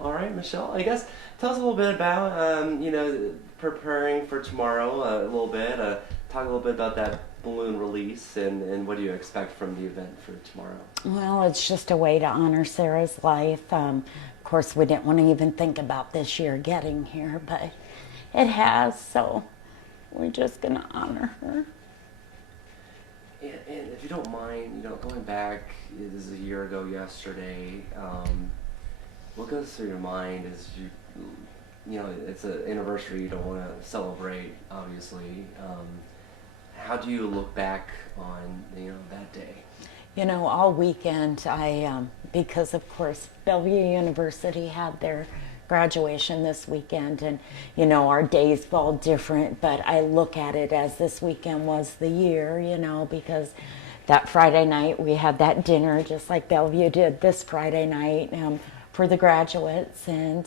All right, Michelle. I guess tell us a little bit about preparing for tomorrow. A little bit. Talk a little bit about that balloon release and what do you expect from the event for tomorrow. Well, it's just a way to honor Sarah's life. Of course, we didn't want to even think about this year getting here, but it has, so we're just going to honor her. And if you don't mind, going back, this is a year ago yesterday. What goes through your mind is it's an anniversary you don't want to celebrate, obviously. How do you look back on that day? All weekend, because of course Bellevue University had their graduation this weekend, and our days fall different, but I look at it as this weekend was the year, because that Friday night we had that dinner just like Bellevue did this Friday night for the graduates, and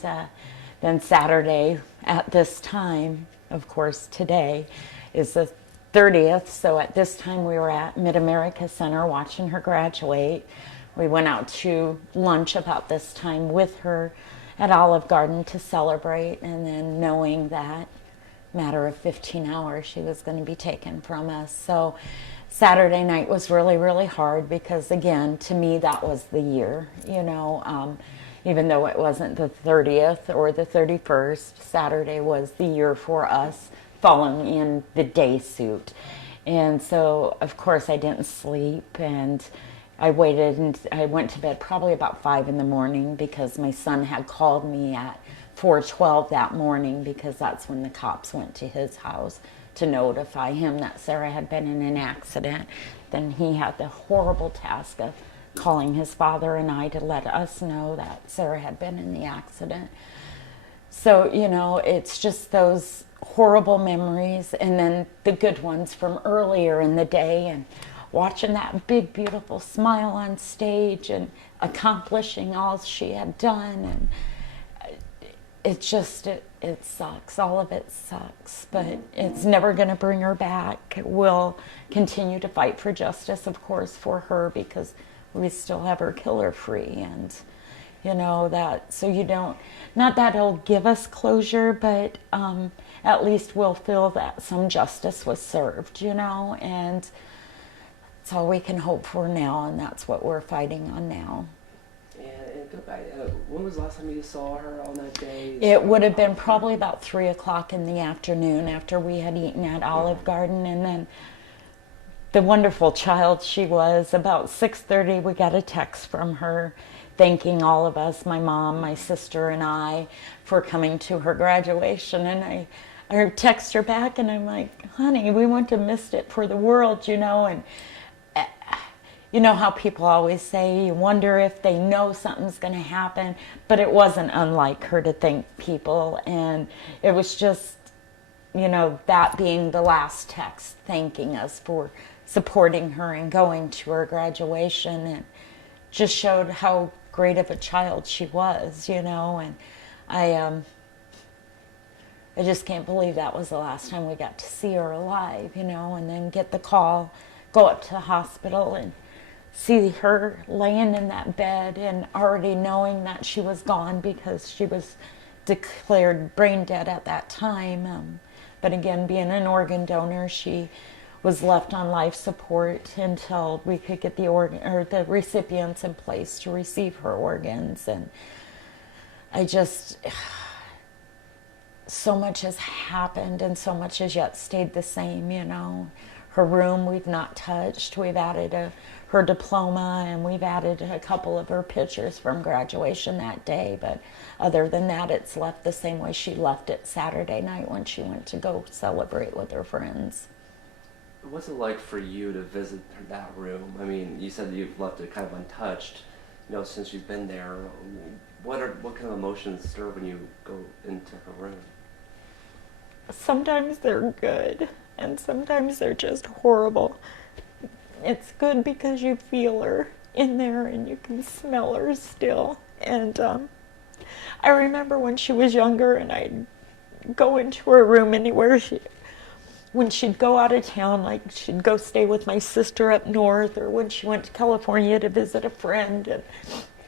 then Saturday at this time, of course today is the 30th, so at this time we were at Mid-America Center watching her graduate. We went out to lunch about this time with her at Olive Garden to celebrate, and then knowing that matter of 15 hours she was going to be taken from us. So Saturday night was really, really hard because, again, to me that was the year, even though it wasn't the 30th or the 31st, Saturday was the year for us falling in the day suit. And so, of course, I didn't sleep, and I waited, and I went to bed probably about 5 in the morning because my son had called me at 4:12 that morning, because that's when the cops went to his house to notify him that Sarah had been in an accident. Then he had the horrible task of calling his father and I to let us know that Sarah had been in the accident. So, it's just those horrible memories, and then the good ones from earlier in the day, and watching that big, beautiful smile on stage and accomplishing all she had done. And it sucks. All of it sucks, but it's never going to bring her back. We'll continue to fight for justice, of course, for her, because we still have her killer free. And that, so not that it'll give us closure, but at least we'll feel that some justice was served, and that's all we can hope for now, and that's what we're fighting on now. And go back, when was the last time you saw her on that day? It would have been probably about 3 o'clock in the afternoon after we had eaten at Olive Garden, and then the wonderful child she was, about 6:30 we got a text from her thanking all of us, my mom, my sister, and I, for coming to her graduation. And I text her back, and I'm like, honey, we wouldn't have missed it for the world, and you know how people always say, you wonder if they know something's going to happen, but it wasn't unlike her to thank people. And it was just, that being the last text, thanking us for supporting her and going to her graduation, and just showed how great of a child she was, and I just can't believe that was the last time we got to see her alive, and then get the call, go up to the hospital and see her laying in that bed, and already knowing that she was gone because she was declared brain dead at that time. But again, being an organ donor, she was left on life support until we could get the the recipients in place to receive her organs. And so much has happened, and so much has yet stayed the same, Her room we've not touched. We've added her diploma, and we've added a couple of her pictures from graduation that day. But other than that, it's left the same way she left it Saturday night when she went to go celebrate with her friends. What's it like for you to visit that room? I mean, you said you've left it kind of untouched, since you've been there. What kind of emotions stir when you go into her room? Sometimes they're good, and sometimes they're just horrible. It's good because you feel her in there, and you can smell her still. And I remember when she was younger, and I'd go into her room anywhere when she'd go out of town, like she'd go stay with my sister up north, or when she went to California to visit a friend, and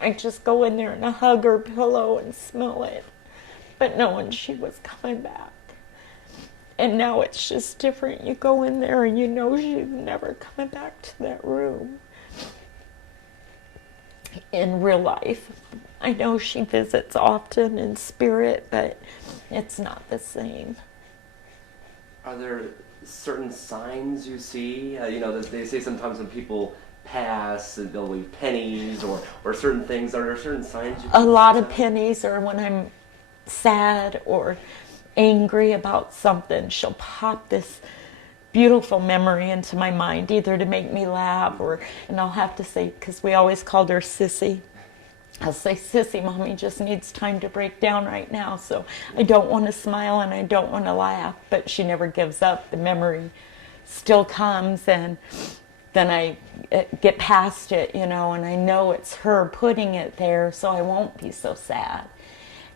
I just go in there and hug her pillow and smell it, but knowing she was coming back. And now it's just different. You go in there and you know she's never coming back to that room. In real life, I know she visits often in spirit, but it's not the same. Are there certain signs you see? That they say sometimes when people pass, and they'll leave pennies or certain things. Are there certain signs you A can lot of tell? pennies, or when I'm sad or angry about something, she'll pop this beautiful memory into my mind, either to make me laugh and I'll have to say, because we always called her Sissy, I'll say, Sissy, Mommy just needs time to break down right now, so I don't want to smile and I don't want to laugh, but she never gives up. The memory still comes, and then I get past it, and I know it's her putting it there, so I won't be so sad.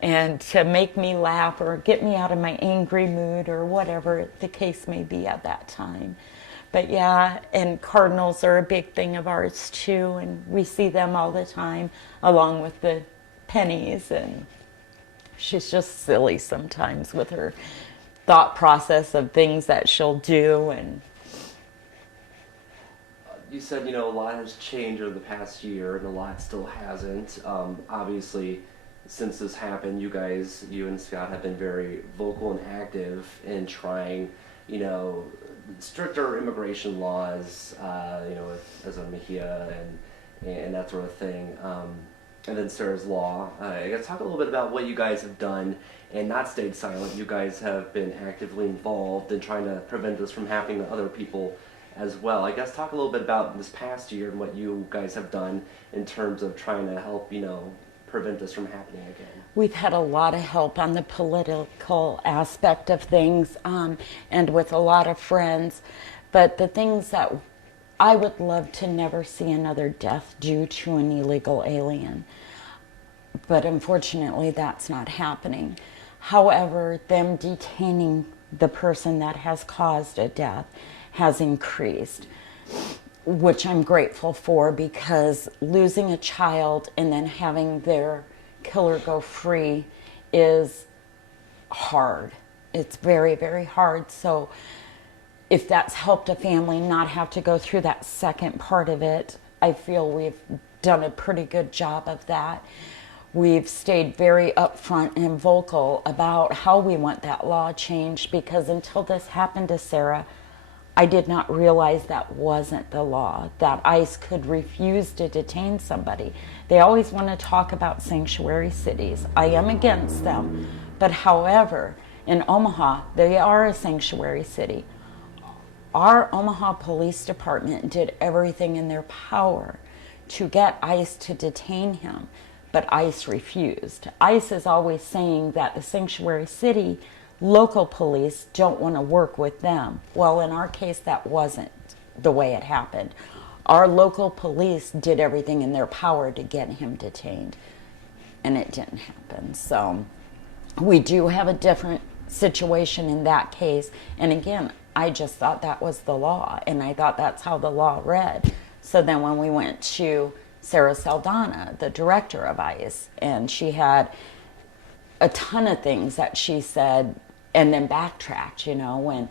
And to make me laugh or get me out of my angry mood or whatever the case may be at that time. But yeah, and cardinals are a big thing of ours too, and we see them all the time along with the pennies, and she's just silly sometimes with her thought process of things that she'll do. And You said a lot has changed over the past year, and a lot still hasn't. Obviously, since this happened, you and Scott have been very vocal and active in trying, stricter immigration laws, with Eswin Mejia and that sort of thing. And then Sarah's Law. I guess talk a little bit about what you guys have done and not stayed silent. You guys have been actively involved in trying to prevent this from happening to other people as well. I guess talk a little bit about this past year and what you guys have done in terms of trying to help, prevent this from happening again. we've had a lot of help on the political aspect of things, and with a lot of friends. But the things that I would love to never see another death due to an illegal alien. But unfortunately, that's not happening. However, them detaining the person that has caused a death has increased, which I'm grateful for, because losing a child and then having their killer go free is hard. It's very, very hard. So if that's helped a family not have to go through that second part of it, I feel we've done a pretty good job of that. We've stayed very upfront and vocal about how we want that law changed, because until this happened to Sarah, I did not realize that wasn't the law, that ICE could refuse to detain somebody. They always want to talk about sanctuary cities. I am against them. But however, in Omaha, they are a sanctuary city. Our Omaha Police Department did everything in their power to get ICE to detain him, but ICE refused. ICE is always saying that the sanctuary city local police don't want to work with them. Well, in our case, that wasn't the way it happened. Our local police did everything in their power to get him detained, and it didn't happen. So we do have a different situation in that case. And again, I just thought that was the law, and I thought that's how the law read. So then when we went to Sarah Saldana, the director of ICE, and she had a ton of things that she said and then backtracked, when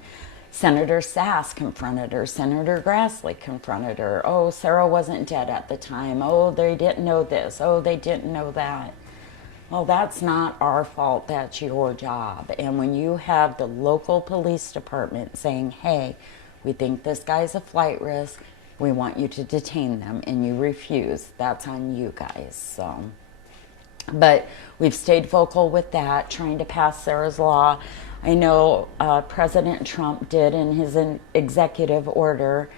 Senator Sass confronted her, Senator Grassley confronted her. Oh, Sarah wasn't dead at the time. Oh, they didn't know this. Oh, they didn't know that. Well, that's not our fault. That's your job. And when you have the local police department saying, hey, we think this guy's a flight risk, we want you to detain them, and you refuse, that's on you guys. So, but we've stayed vocal with that, trying to pass Sarah's Law. I know President Trump did, in his executive order,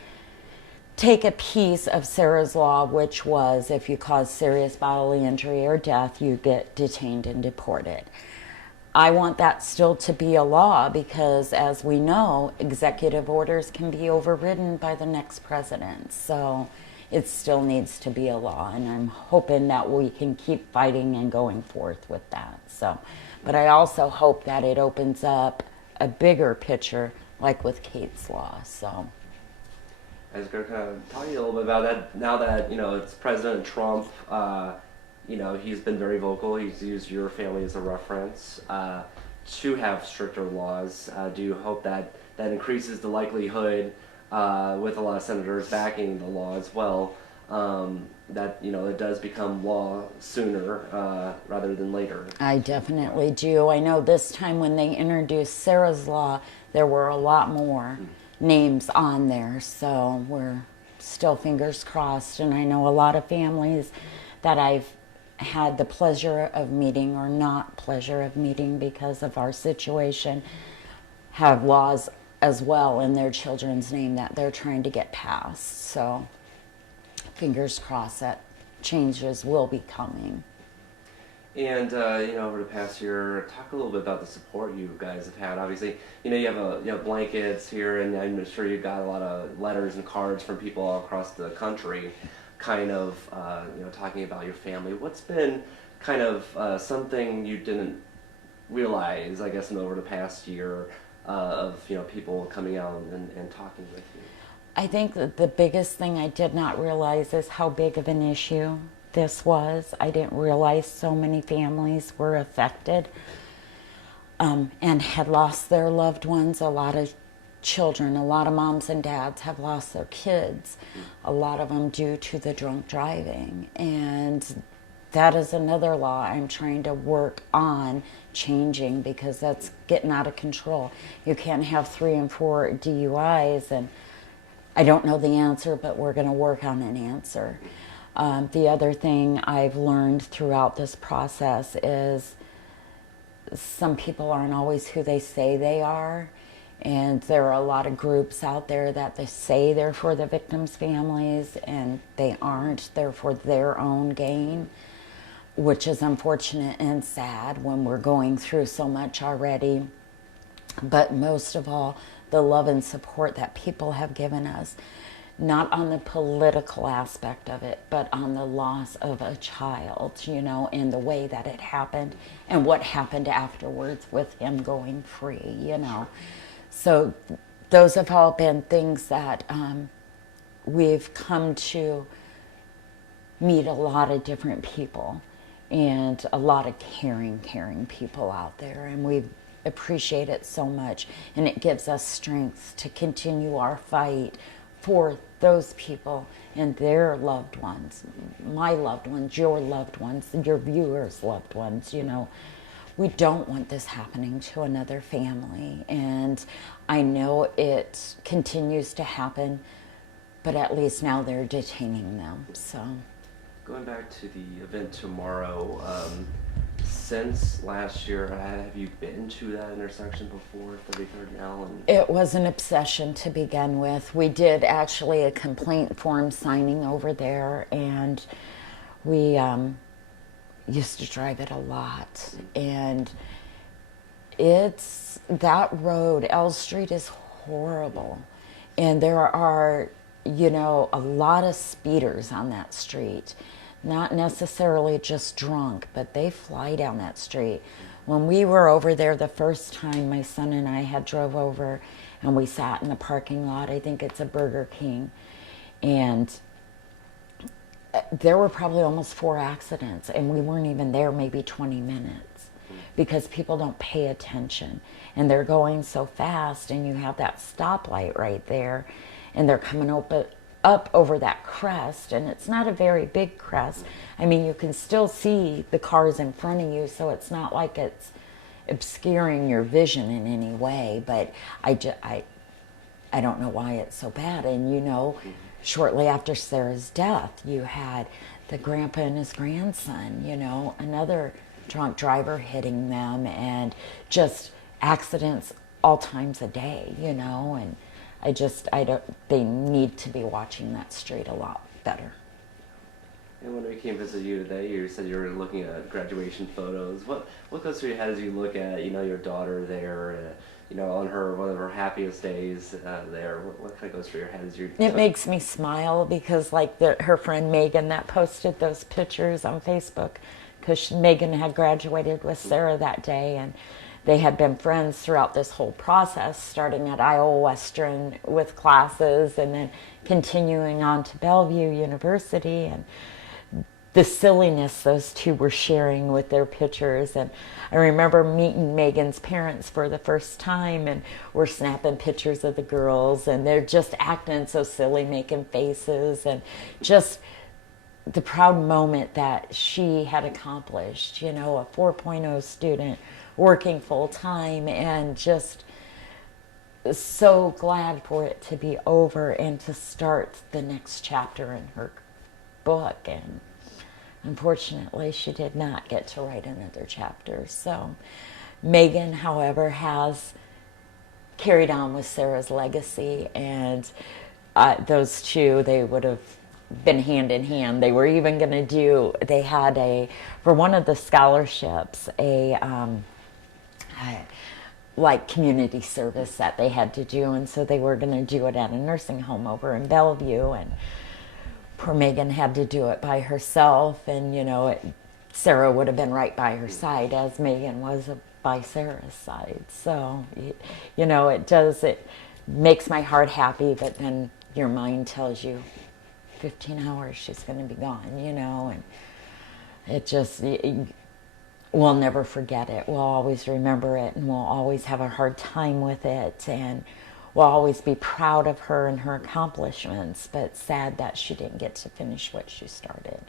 take a piece of Sarah's Law, which was if you cause serious bodily injury or death, you get detained and deported. I want that still to be a law, because as we know, executive orders can be overridden by the next president. So it still needs to be a law, and I'm hoping that we can keep fighting and going forth with that. So, but I also hope that it opens up a bigger picture, like with Kate's Law. So I was going to kind of tell you a little bit about that now that it's President Trump. he's been very vocal. He's used your family as a reference to have stricter laws. Do you hope that that increases the likelihood, with a lot of senators backing the law as well, that it does become law sooner rather than later? I definitely do. I know this time when they introduced Sarah's Law, there were a lot more names on there. So we're still fingers crossed. And I know a lot of families that I've had the pleasure of meeting or not pleasure of meeting because of our situation have laws as well in their children's name that they're trying to get passed. So fingers crossed that changes will be coming. And over the past year, talk a little bit about the support you guys have had. Obviously, you have blankets here, and I'm sure you got a lot of letters and cards from people all across the country, kind of talking about your family. What's been kind of something you didn't realize, I guess, over the past year of people coming out and talking with you? I think that the biggest thing I did not realize is how big of an issue this was. I didn't realize so many families were affected and had lost their loved ones. A lot of children, a lot of moms and dads have lost their kids, a lot of them due to the drunk driving. And that is another law I'm trying to work on changing because that's getting out of control. You can't have 3 and 4 DUIs, and I don't know the answer, but we're going to work on an answer. The other thing I've learned throughout this process is some people aren't always who they say they are. And there are a lot of groups out there that they say they're for the victims' families and they aren't. They're for their own gain, which is unfortunate and sad when we're going through so much already. But most of all, the love and support that people have given us, not on the political aspect of it, but on the loss of a child, and the way that it happened and what happened afterwards with him going free, So those have all been things that we've come to meet a lot of different people and a lot of caring people out there. And we appreciate it so much. And it gives us strength to continue our fight for those people and their loved ones, my loved ones, your loved ones, your viewers' loved ones, We don't want this happening to another family. And I know it continues to happen, but at least now they're detaining them, so. Going back to the event tomorrow, since last year, have you been to that intersection before, 33rd and Allen? It was an obsession to begin with. We did actually a complaint form signing over there, and we used to drive it a lot. And it's that road, L Street, is horrible. And there are, a lot of speeders on that street. Not necessarily just drunk, but they fly down that street. When we were over there the first time, my son and I had drove over and we sat in the parking lot. I think it's a Burger King. And there were probably almost 4 accidents, and we weren't even there maybe 20 minutes because people don't pay attention. And they're going so fast, and you have that stoplight right there, and they're coming up over that crest, and it's not a very big crest. I mean, you can still see the cars in front of you, so it's not like it's obscuring your vision in any way, but I don't know why it's so bad. And shortly after Sarah's death, you had the grandpa and his grandson, another drunk driver hitting them, and just accidents all times a day, and they need to be watching that street a lot better. And when we came to visit you today, you said you were looking at graduation photos. What goes through your head as you look at, your daughter there, on one of her happiest days there? What kind of goes through your head as you... It makes me smile because her friend Megan that posted those pictures on Facebook, because Megan had graduated with Sarah that day, and they had been friends throughout this whole process, starting at Iowa Western with classes and then continuing on to Bellevue University. And the silliness those two were sharing with their pictures. And I remember meeting Megan's parents for the first time, and we're snapping pictures of the girls, and they're just acting so silly, making faces, and just the proud moment that she had accomplished, you know, a 4.0 student working full time, and just so glad for it to be over and to start the next chapter in her book. And unfortunately, she did not get to write another chapter. So Megan, however, has carried on with Sarah's legacy, and those two, they would have been hand in hand. They were even going to do, they had for one of the scholarships, like community service that they had to do, and so they were going to do it at a nursing home over in Bellevue, and poor Megan had to do it by herself. And you know, Sarah would have been right by her side, as Megan was by Sarah's side. So you know, it makes my heart happy, but then your mind tells you 15 hours she's going to be gone, you know. And it just, we'll never forget it. We'll always remember it, and we'll always have a hard time with it, and we'll always be proud of her and her accomplishments, but sad that she didn't get to finish what she started.